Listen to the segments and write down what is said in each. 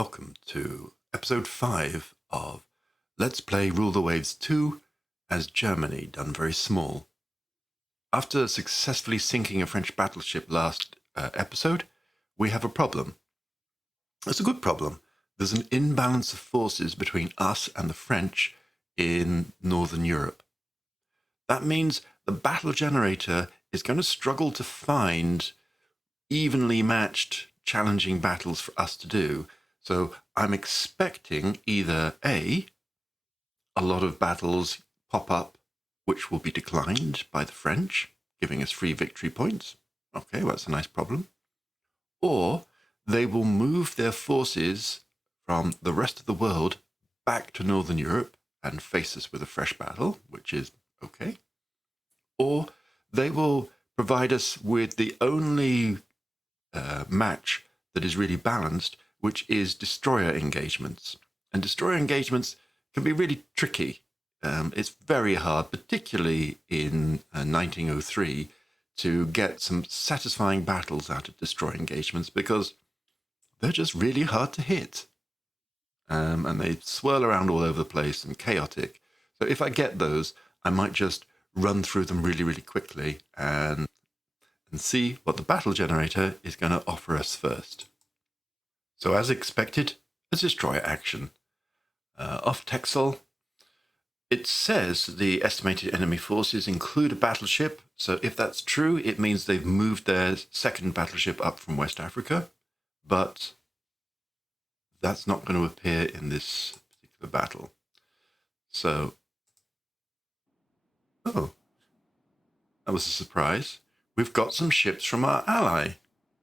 welcome to episode 5 of Let's Play Rule the Waves 2 as Germany, done very small. After successfully sinking a French battleship last episode, we have a problem. It's a good problem. There's an imbalance of forces between us and the French in Northern Europe. That means the battle generator is going to struggle to find evenly matched, challenging battles for us to do. So I'm expecting either A lot of battles pop up which will be declined by the French, giving us free victory points. Okay, well, that's a nice problem. Or they will move their forces from the rest of the world back to Northern Europe and face us with a fresh battle, which is okay. Or they will provide us with the only match that is really balanced, which is destroyer engagements. And destroyer engagements can be really tricky. It's very hard, particularly in 1903, to get some satisfying battles out of destroyer engagements because they're just really hard to hit. And they swirl around all over the place and chaotic. So if I get those, I might just run through them really, really quickly and see what the battle generator is going to offer us first. So as expected, a destroyer action. Off Texel, it says the estimated enemy forces include a battleship. So if that's true, it means they've moved their second battleship up from West Africa. But that's not going to appear in this particular battle. So, oh, that was a surprise. We've got some ships from our ally.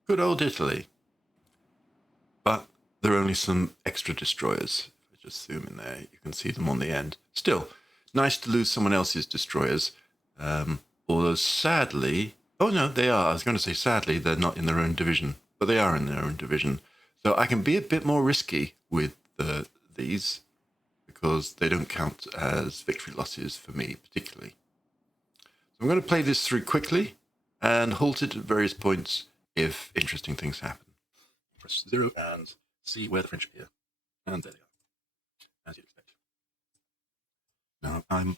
Good old Italy. But there are only some extra destroyers. If I just zoom in there, you can see them on the end. Still, nice to lose someone else's destroyers. Although sadly, oh no, they are. I was going to say sadly, they're not in their own division, but they are in their own division. So I can be a bit more risky with these because they don't count as victory losses for me particularly. So I'm going to play this through quickly and halt it at various points if interesting things happen. Press 0 and see where the French appear. And there they are, as you'd expect. Now I'm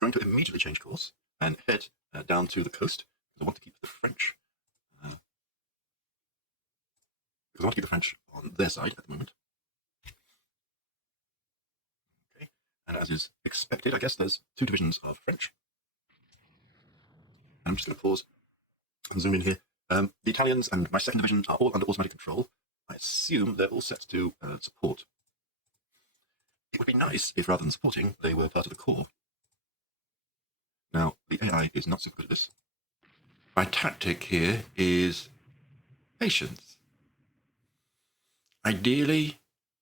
going to immediately change course and head down to the coast because I want to keep the French on their side at the moment. Okay, and as is expected, I guess there's 2 divisions of French. And I'm just going to pause and zoom in here. The Italians and my second division are all under automatic control. I assume they're all set to support. It would be nice if, rather than supporting, they were part of the core. Now, the AI is not super good at this. My tactic here is patience. Ideally,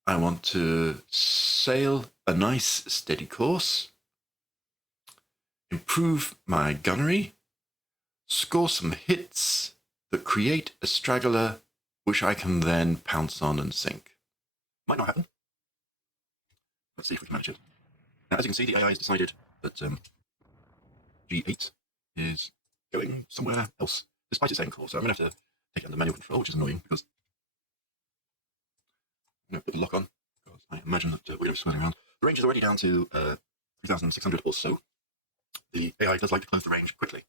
I want to sail a nice, steady course, improve my gunnery, score some hits that create a straggler which I can then pounce on and sink. Might not happen. Let's see if we can manage it. Now, as you can see, the AI has decided that G8 is going somewhere else, despite its saying core. So I'm going to have to take it under manual control, which is annoying because I'm going to put the lock on, because I imagine that we're going to be swirling around. The range is already down to 3,600 or so. The AI does like to close the range quickly.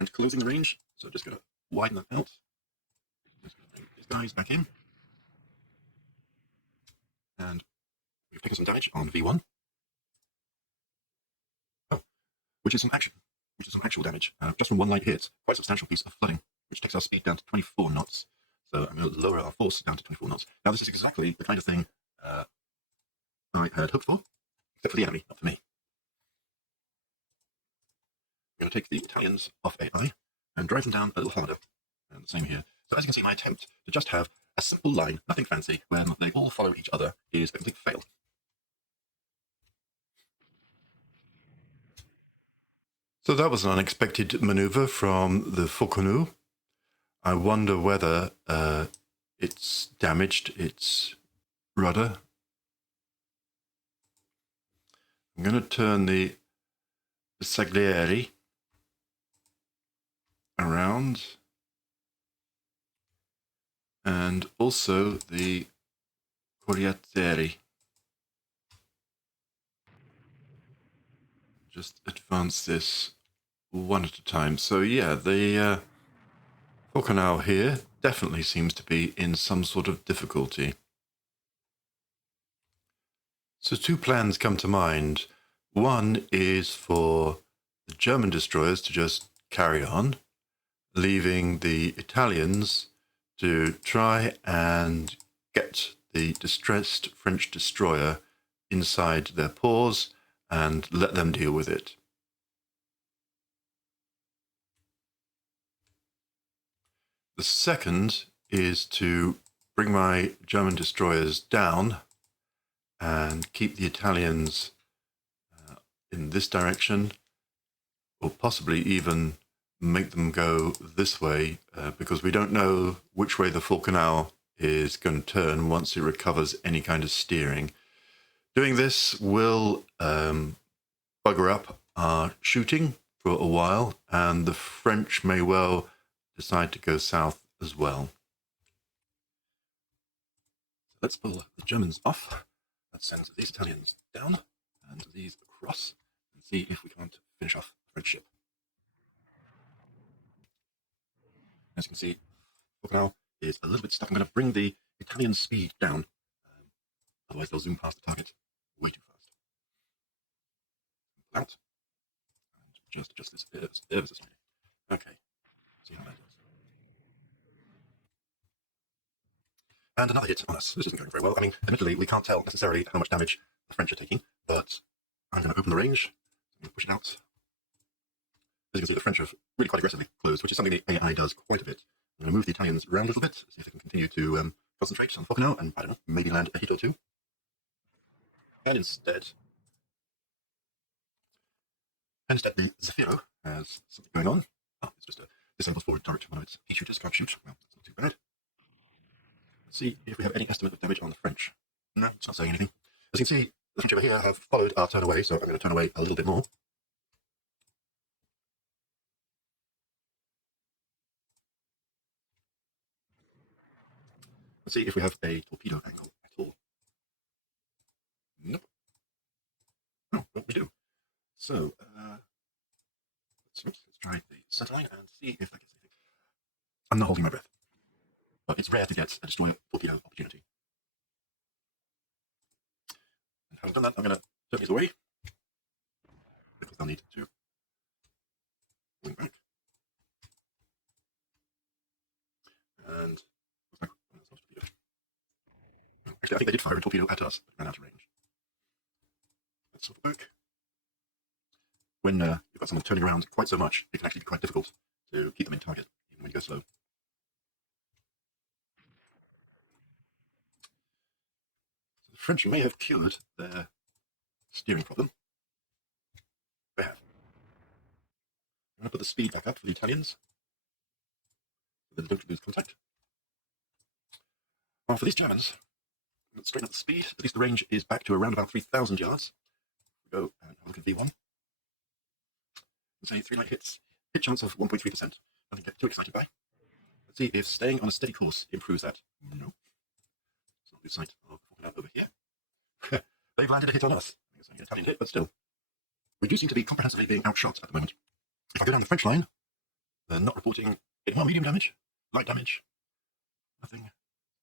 And closing the range, so just going to widen that out. Just going to bring these guys back in. And we've taken some damage on V1. Oh, which is some actual damage, just from one light hit. Quite a substantial piece of flooding, which takes our speed down to 24 knots. So I'm going to lower our force down to 24 knots. Now this is exactly the kind of thing I had hoped for, except for the enemy, not for me. I'm going to take the Italians off AI and drive them down a little harder. And the same here. So as you can see, my attempt to just have a simple line, nothing fancy, where they all follow each other, is a complete fail. So that was an unexpected maneuver from the Fauconneau. I wonder whether it's damaged its rudder. I'm going to turn the Saglieri around and also the Coriatteri. Just advance this one at a time. So yeah, the Falconau here definitely seems to be in some sort of difficulty. So two plans come to mind. One is for the German destroyers to just carry on, leaving the Italians to try and get the distressed French destroyer inside their paws and let them deal with it. The second is to bring my German destroyers down and keep the Italians in this direction, or possibly even make them go this way, because we don't know which way the Falconau is going to turn once it recovers any kind of steering. Doing this will bugger up our shooting for a while, and the French may well decide to go south as well. Let's pull the Germans off. Let's send these Italians down and these across and see if we can't finish off the French ship. As you can see, Falconau is a little bit stuck. I'm going to bring the Italian speed down, otherwise they'll zoom past the target way too fast. Out. And just adjust this ever so slightly. Okay, see how that does. And another hit on us. This isn't going very well. I mean, admittedly, we can't tell necessarily how much damage the French are taking, but I'm going to open the range. I'm going to push it out. As you can see, the French have really quite aggressively closed, which is something the AI does quite a bit. I'm going to move the Italians around a little bit, see if they can continue to concentrate on Falconau and, I don't know, maybe land a hit or two. And instead, the Zafiro has something going on. Oh, it's just a disassembled forward turret. One of its heat shooters can't shoot. Well, that's not too bad. Let's see if we have any estimate of damage on the French. No, it's not saying anything. As you can see, the French over here have followed our turn away, so I'm going to turn away a little bit more. Let's see if we have a torpedo angle at all. Nope. Oh, well, we do. So, let's try the centerline and see if that gets anything. I'm not holding my breath, but it's rare to get a destroyer torpedo opportunity. And having done that, I'm going to turn these away, because they'll need to wing back. And actually, I think they did fire a torpedo at us, but ran out of range. Let's sort of work. When you've got someone turning around quite so much, it can actually be quite difficult to keep them in target, even when you go slow. So the French may have cured their steering problem. They have. I'm going to put the speed back up for the Italians, so that they don't lose contact. Well, for these Germans, let's straighten up the speed. At least the range is back to around about 3,000 yards. We go and have a look at V1. Let's say 3 light hits. Hit chance of 1.3%. Nothing to get too excited by. Let's see if staying on a steady course improves that. No. It's not lose sight of Falconau over here. They've landed a hit on us. I think it's only an Italian hit, but still. We do seem to be comprehensively being outshot at the moment. If I go down the French line, they're not reporting any more medium damage, light damage. Nothing,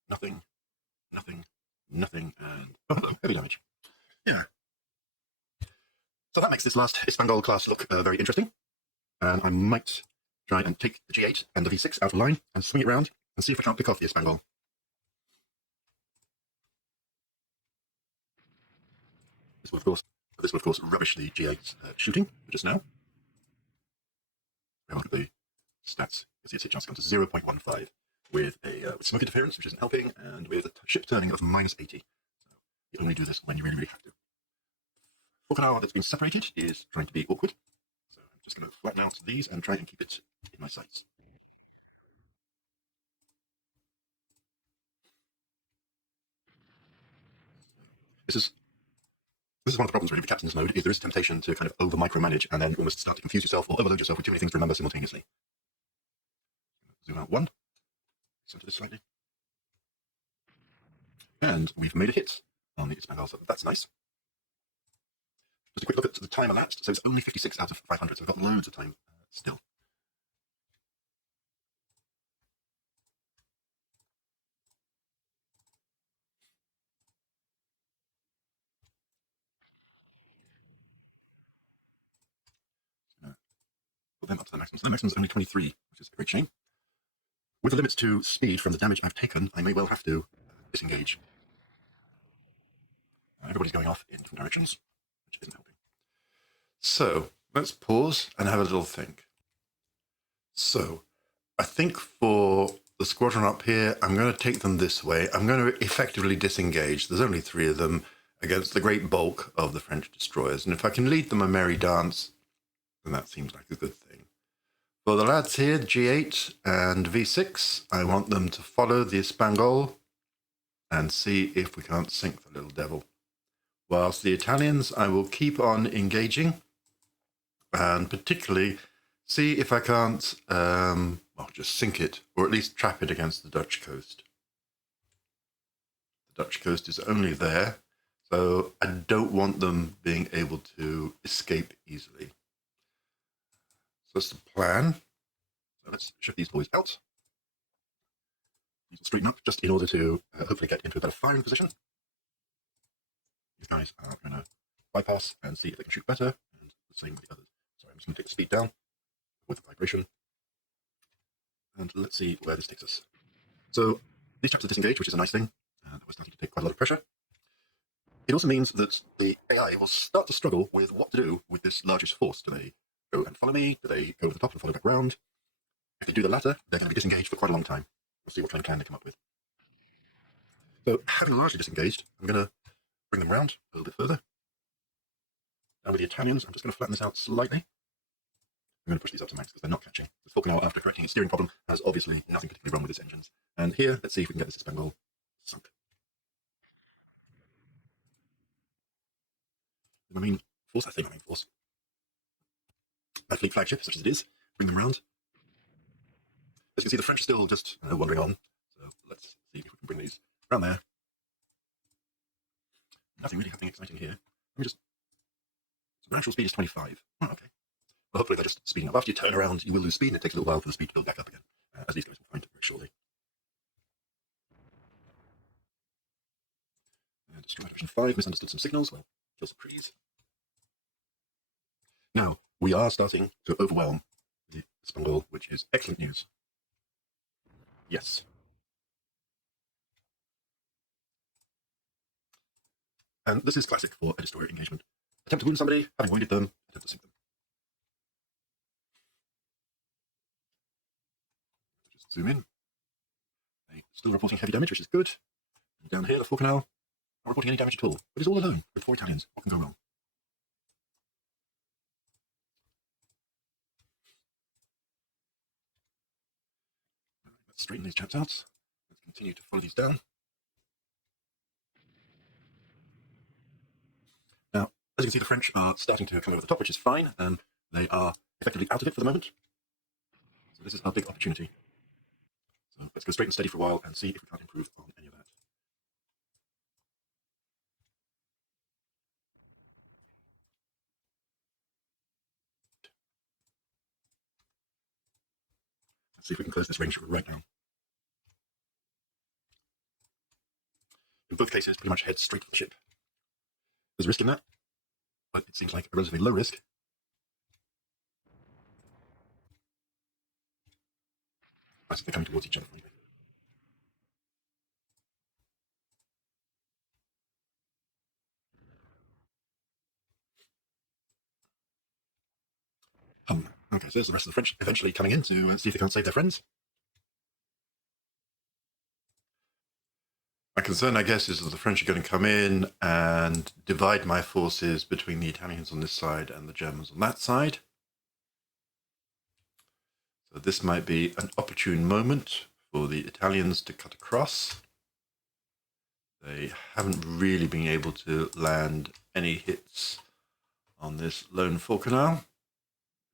nothing, nothing, nothing, and oh, hello, heavy damage. Yeah. So that makes this last Espangol class look very interesting. And I might try and take the G8 and the V6 out of line and swing it round and see if I can't pick off the Espangol. This will, of course, rubbish the G8's shooting just now. Have a look at the stats. You see its hit chance comes to 0.15 with a smoke interference, which isn't helping, and with a ship turning of -80. So you only do this when you really, really have to. Falconau that's been separated is trying to be awkward. So I'm just going to flatten out these and try and keep it in my sights. This is one of the problems really with captain's mode, is there is temptation to kind of over micromanage and then you almost start to confuse yourself or overload yourself with too many things to remember simultaneously. Zoom out one, center this slightly. And we've made a hit on the Espanol, so that's nice. Just a quick look at the time elapsed. So it's only 56 out of 500, so we've got loads of time still. Put them up to the maximum. So the maximum is only 23, which is a great shame. With the limits to speed from the damage I've taken, I may well have to disengage. Everybody's going off in different directions, which isn't helping. So let's pause and have a little think. So I think for the squadron up here, I'm going to take them this way. I'm going to effectively disengage. There's only 3 of them against the great bulk of the French destroyers. And if I can lead them a merry dance, then that seems like a good thing. For the lads here, G8 and V6, I want them to follow the Espanol and see if we can't sink the little devil. Whilst the Italians, I will keep on engaging and particularly see if I can't, just sink it, or at least trap it against the Dutch coast. The Dutch coast is only there, so I don't want them being able to escape easily. So that's the plan. So let's shift these boys out. These will straighten up just in order to hopefully get into a better firing position. These guys are going to bypass and see if they can shoot better, and the same with the others. Sorry, I'm just going to take the speed down with the vibration. And let's see where this takes us. So these chaps are disengaged, which is a nice thing. We're starting to take quite a lot of pressure. It also means that the AI will start to struggle with what to do with this largest force. Do they go and follow me? Do they go over the top and follow back round? If they do the latter, they're going to be disengaged for quite a long time. We'll see what kind of plan they come up with. So having largely disengaged, I'm going to bring them round a little bit further. Now with the Italians, I'm just going to flatten this out slightly. I'm going to push these up to max because they're not catching. This Falcon, after correcting its steering problem, has obviously nothing particularly wrong with its engines. And here, let's see if we can get this Espanol sunk. My main force, my fleet flagship, such as it is, bring them round. As you can see, the French are still just wandering on. So let's see if we can bring these around there. Nothing really happening exciting here. Let me just... So the actual speed is 25. Oh, okay. Well, hopefully they're just speeding up. After you turn around, you will lose speed, and it takes a little while for the speed to build back up again, as these guys will find very shortly. Destroy Division 5, misunderstood some signals. Well, kill some trees. Now, we are starting to overwhelm the Espanol, which is excellent news. Yes. And this is classic for a destroyer engagement. Attempt to wound somebody, having wounded them, attempt to sink them. Just zoom in. They're still reporting heavy damage, which is good. And down here, the Falcon not reporting any damage at all. But he's all alone with 4 Italians. What can go wrong? Let's straighten these chaps out. Let's continue to follow these down. Now, as you can see, the French are starting to come over the top, which is fine, and they are effectively out of it for the moment. So this is our big opportunity. So let's go straight and steady for a while and see if we can't improve on any of that. Let's see if we can close this range right now. In both cases, pretty much head straight for the ship. There's risk in that, but it seems like a relatively low risk. I think they're coming towards each other. Okay, so there's the rest of the French eventually coming in to see if they can't save their friends. My concern, I guess, is that the French are going to come in and divide my forces between the Italians on this side and the Germans on that side. So this might be an opportune moment for the Italians to cut across. They haven't really been able to land any hits on this lone Falconal.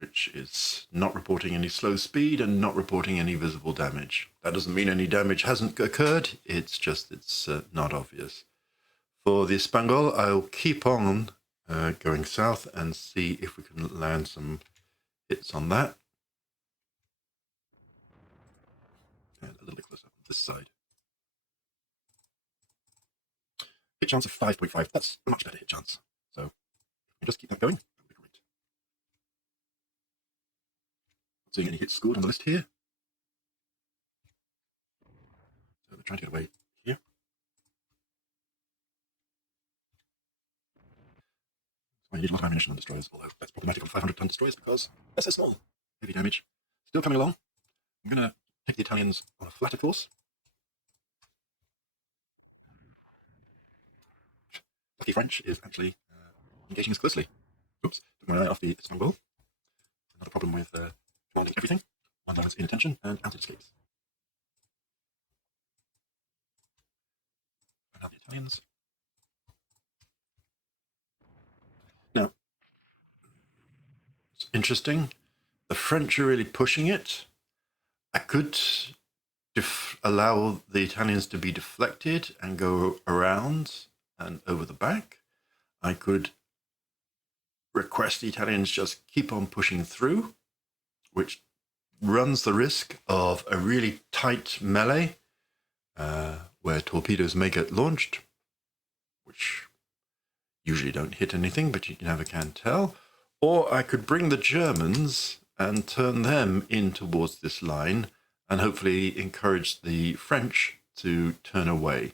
which is not reporting any slow speed and not reporting any visible damage. That doesn't mean any damage hasn't occurred, it's just it's not obvious. For the Spangle, I'll keep on going south and see if we can land some hits on that. And a little bit closer on this side. Hit chance of 5.5. That's a much better hit chance. So we just keep that going. That would be great. Not seeing any hits scored on the list here. So we're trying to get away here. So you need a lot of ammunition on destroyers, although that's problematic on 500-ton destroyers because they're so small. Heavy damage. Still coming along. I'm going to take the Italians on a flatter course. Lucky French is actually engaging us closely. Oops, took my eye off the Spangle. Not a problem with commanding everything. One line is inattention and out it escapes. And now the Italians. Now, it's interesting. The French are really pushing it. I could allow the Italians to be deflected and go around and over the back. I could request the Italians just keep on pushing through, which runs the risk of a really tight melee where torpedoes may get launched, which usually don't hit anything, but you never can tell. Or I could bring the Germans and turn them in towards this line and hopefully encourage the French to turn away.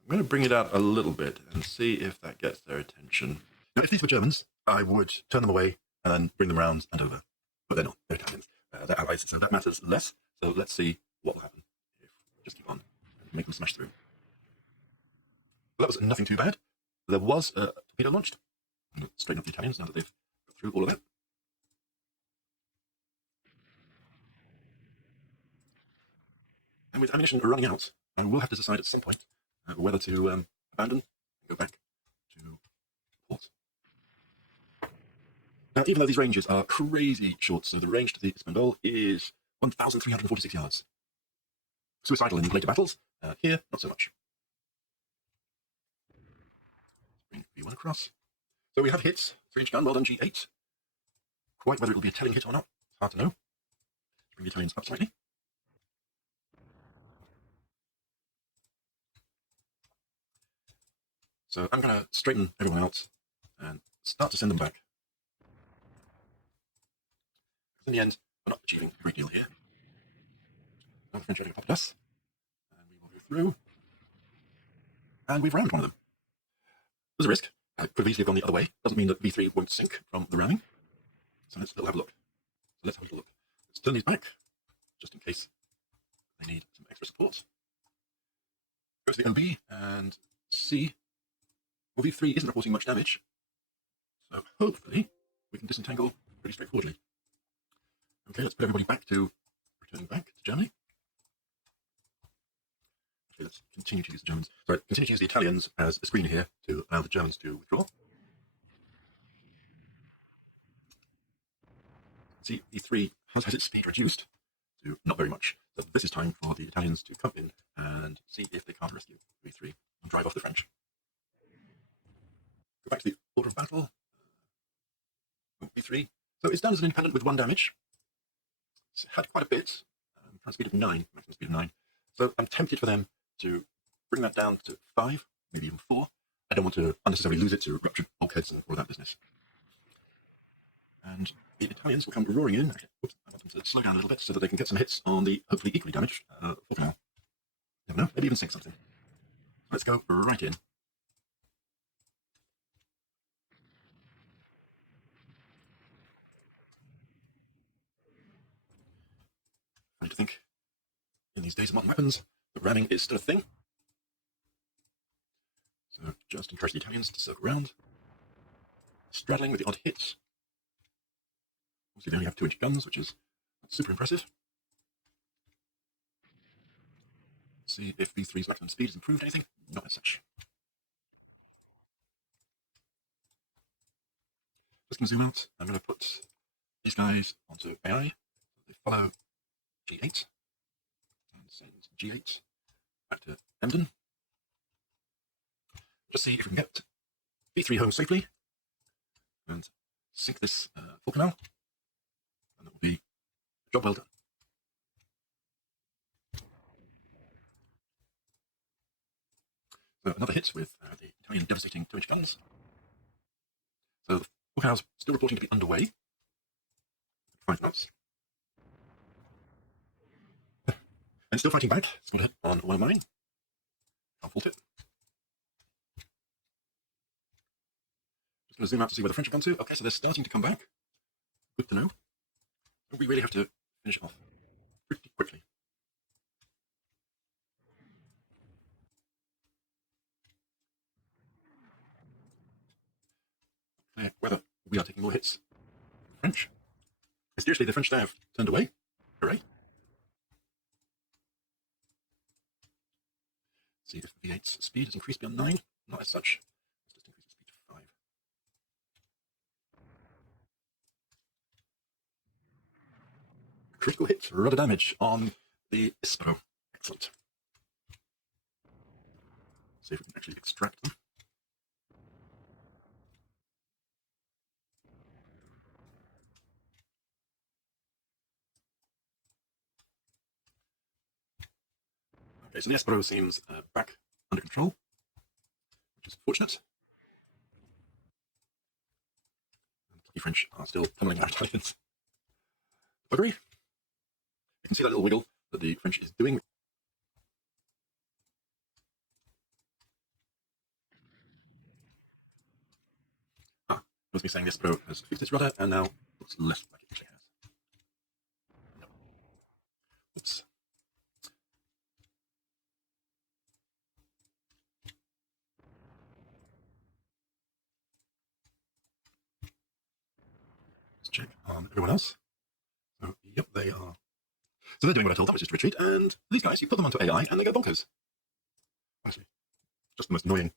I'm going to bring it out a little bit and see if that gets their attention. Now, if these were Germans, I would turn them away and then bring them around and over. But they're not. They're Italians. They're allies, so that matters less. So let's see what will happen if we just keep on and make them smash through. Well, that was nothing too bad. There was a torpedo launched. I'm going to straighten up the Italians now that they've got through all of that. And with ammunition running out, I will have to decide at some point whether to abandon and go back to port. Now, even though these ranges are crazy short, so the range to the Spangle is 1,346 yards. Suicidal in later battles. Here, not so much. Bring V1 across. So we have hits. 3-inch gun, well done, G8. Quite whether it will be a telling hit or not, hard to know. Bring the Italians up slightly. So I'm going to straighten everyone out and start to send them back. In the end, we're not achieving a great deal here. Now the French are going to pop at us, and we will go through, and we've rammed one of them. There's a risk. It could have easily gone the other way. Doesn't mean that V3 won't sink from the ramming. So let's still have a look. So let's have a little look. Let's turn these back, just in case they need some extra support. Go to the OB and see. Well, V3 isn't reporting much damage, so hopefully we can disentangle pretty straightforwardly. Okay, let's put everybody back to returning back to Germany. Okay, let's continue to use the Germans. Sorry, continue to use the Italians as a screen here to allow the Germans to withdraw. See, E3 has had its speed reduced to not very much. So this is time for the Italians to come in and see if they can't rescue V3 and drive off the French. Go back to the order of battle. V3. So it's done as an independent with 1 damage. It's had quite a bit. Current speed of 9, maximum speed of 9. So I'm tempted for them to bring that down to 5, maybe even 4. I don't want to unnecessarily lose it to ruptured bulkheads and all that business. And the Italians will come roaring in. Oops, I want them to slow down a little bit so that they can get some hits on the hopefully equally damaged Falcon. Never know, maybe even sink something. Let's go right in. I think in these days of modern weapons, the ramming is still a thing. So just encourage the Italians to circle around, straddling with the odd hits. Obviously they only have 2-inch guns, which is super impressive. Let's see if V3's maximum speed has improved anything. Not as such. Just going to zoom out. I'm going to put these guys onto AI. They follow G8 and send G8 back to Emden. Just see if we can get B3 home safely and sink this full canal, and that will be a job well done. So another hit with the Italian devastating 2-inch guns. So the full canal's still reporting to be underway. 5 knots. And still fighting back. Spot hit on one of mine. I'll fault it. Just going to zoom out to see where the French have gone to. Okay, so they're starting to come back. Good to know. But we really have to finish it off pretty quickly. Clear whether we are taking more hits. French. Mysteriously, the French there have turned away. Hooray. See if V8's speed has increased beyond 9. Not as such. Let's just increase the speed to 5. Critical hit, rudder damage on the Ispro. Excellent. See if we can actually extract them. Okay, so the Ispro seems back under control, which is fortunate. The French are still pummeling our Italians. Buggery. You can see that little wiggle that the French is doing. Must be saying this Pro has fixed its rudder and now looks less like it actually has. No. Oops. Let's check on everyone else. So, yep, they are. So they're doing what I told them, which is to retreat, and these guys, you put them onto AI and they go bonkers. Honestly, just the most annoying.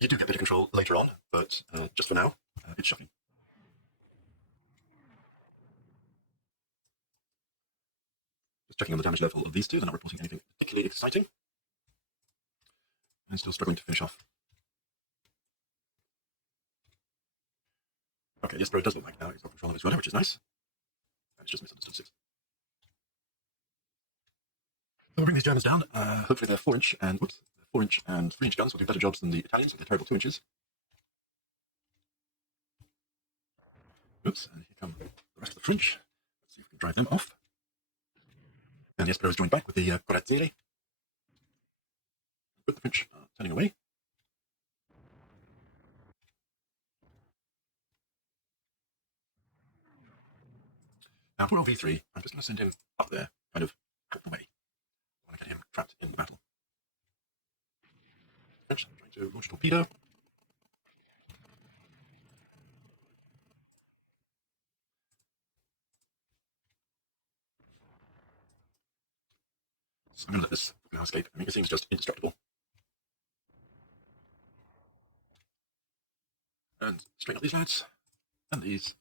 You do get better control later on, but just for now, it's shocking. Just checking on the damage level of these two, they're not reporting anything particularly exciting. And still struggling to finish off. Okay, yes, bro, it does look like now he's got control of his rudder, which is nice. It's just misunderstood 6. So we'll bring these Germans down. Hopefully they're 4-inch and 4-inch and 3-inch guns will do better jobs than the Italians with their terrible 2 inches. Oops, and here come the rest of the French. Let's see if we can drive them off. And the Espero is joined back with the Corazzieri. With the French turning away. Now, poor old V3, I'm just going to send him up there, kind of out the way. I want to get him trapped in the battle. French, I'm trying to launch a torpedo. So I'm going to let this now escape. I mean, it seems just indestructible. And straighten up these lads, and these,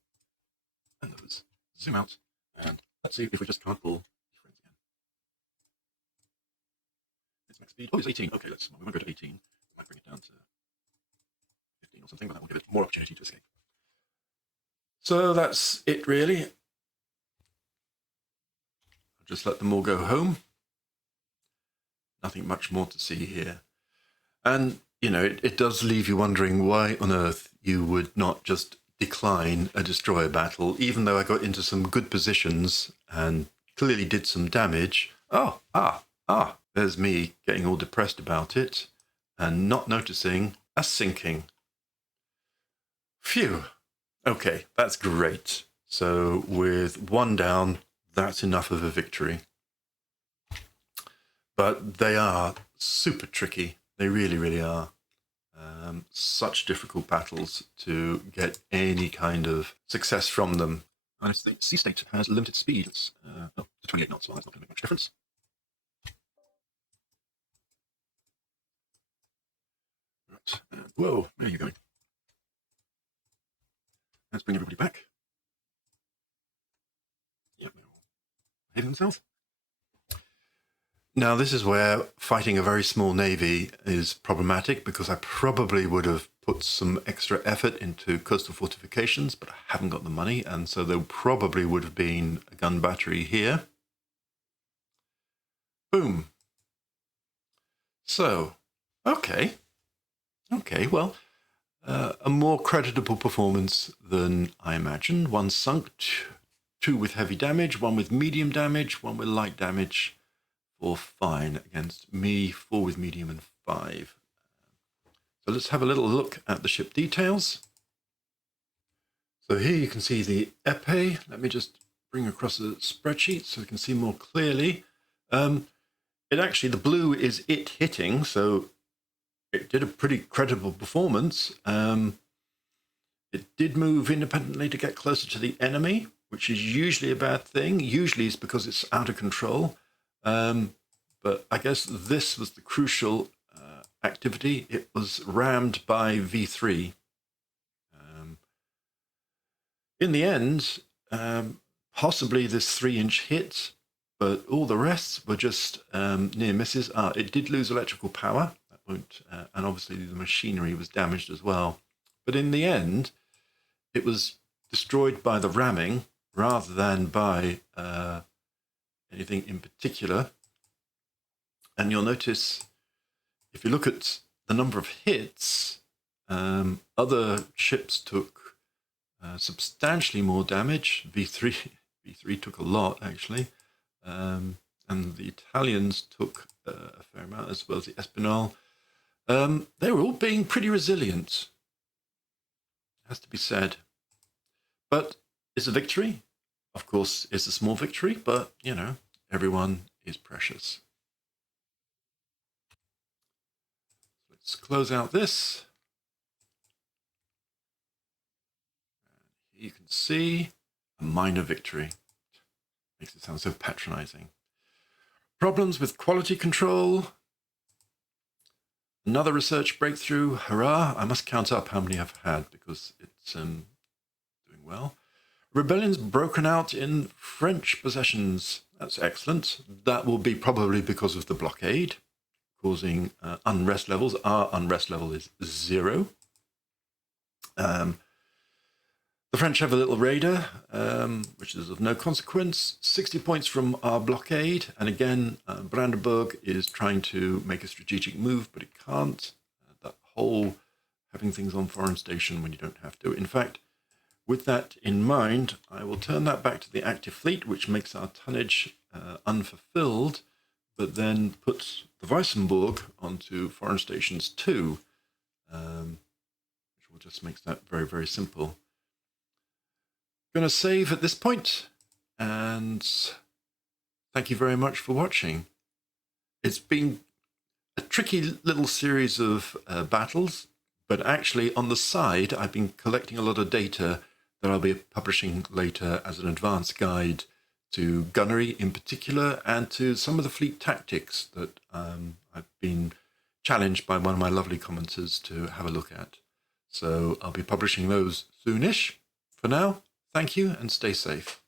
and those. Zoom out, and let's see if we just can't pull friends again. Its max speed, oh, it's 18. Okay, we won't go to 18. We might bring it down to 15 or something, but that will give it more opportunity to escape. So that's it, really. I'll just let them all go home. Nothing much more to see here. And, you know, it does leave you wondering why on earth you would not just decline a destroyer battle, even though I got into some good positions and clearly did some damage. There's me getting all depressed about it and not noticing a sinking. Phew. Okay, that's great. So with 1 down, that's enough of a victory. But they are super tricky. They really, really are. Such difficult battles to get any kind of success from them. And if the sea state has limited speed, it's to 28 knots, well, that's not going to make much difference. Right. Whoa, where are you going? Let's bring everybody back. behave themselves. Now, this is where fighting a very small navy is problematic, because I probably would have put some extra effort into coastal fortifications, but I haven't got the money, and so there probably would have been a gun battery here. Boom. So, okay, well, a more creditable performance than I imagined. One sunk, two with heavy damage, one with medium damage, one with light damage. 4 fine against me, 4 with medium and 5. So let's have a little look at the ship details. So here you can see the epee. Let me just bring across a spreadsheet so we can see more clearly. The blue is it hitting, so it did a pretty credible performance. It did move independently to get closer to the enemy, which is usually a bad thing. Usually it's because it's out of control. But I guess this was the crucial activity. It was rammed by V3. In the end, possibly this 3-inch hit, but all the rest were just near misses. It did lose electrical power, that won't, and obviously the machinery was damaged as well. But in the end, it was destroyed by the ramming rather than by anything in particular. And you'll notice, if you look at the number of hits, other ships took substantially more damage. V3 took a lot, actually. And the Italians took a fair amount, as well as the Espinal. They were all being pretty resilient, has to be said. But it's a victory. Of course, it's a small victory, but, you know, everyone is precious. Let's close out this. And here you can see a minor victory. Makes it sound so patronizing. Problems with quality control. Another research breakthrough. Hurrah! I must count up how many I've had, because it's doing well. Rebellions broken out in French possessions. That's excellent. That will be probably because of the blockade, causing unrest levels. Our unrest level is 0. The French have a little raider, which is of no consequence. 60 points from our blockade. And again, Brandenburg is trying to make a strategic move, but it can't. That whole having things on foreign station when you don't have to. In fact, with that in mind, I will turn that back to the active fleet, which makes our tonnage unfulfilled, but then puts the Weissenburg onto foreign stations 2, which will just make that very, very simple. Going to save at this point, and thank you very much for watching. It's been a tricky little series of battles, but actually on the side, I've been collecting a lot of data that I'll be publishing later as an advanced guide to gunnery in particular, and to some of the fleet tactics that I've been challenged by one of my lovely commenters to have a look at. So I'll be publishing those soonish. For now, thank you and stay safe.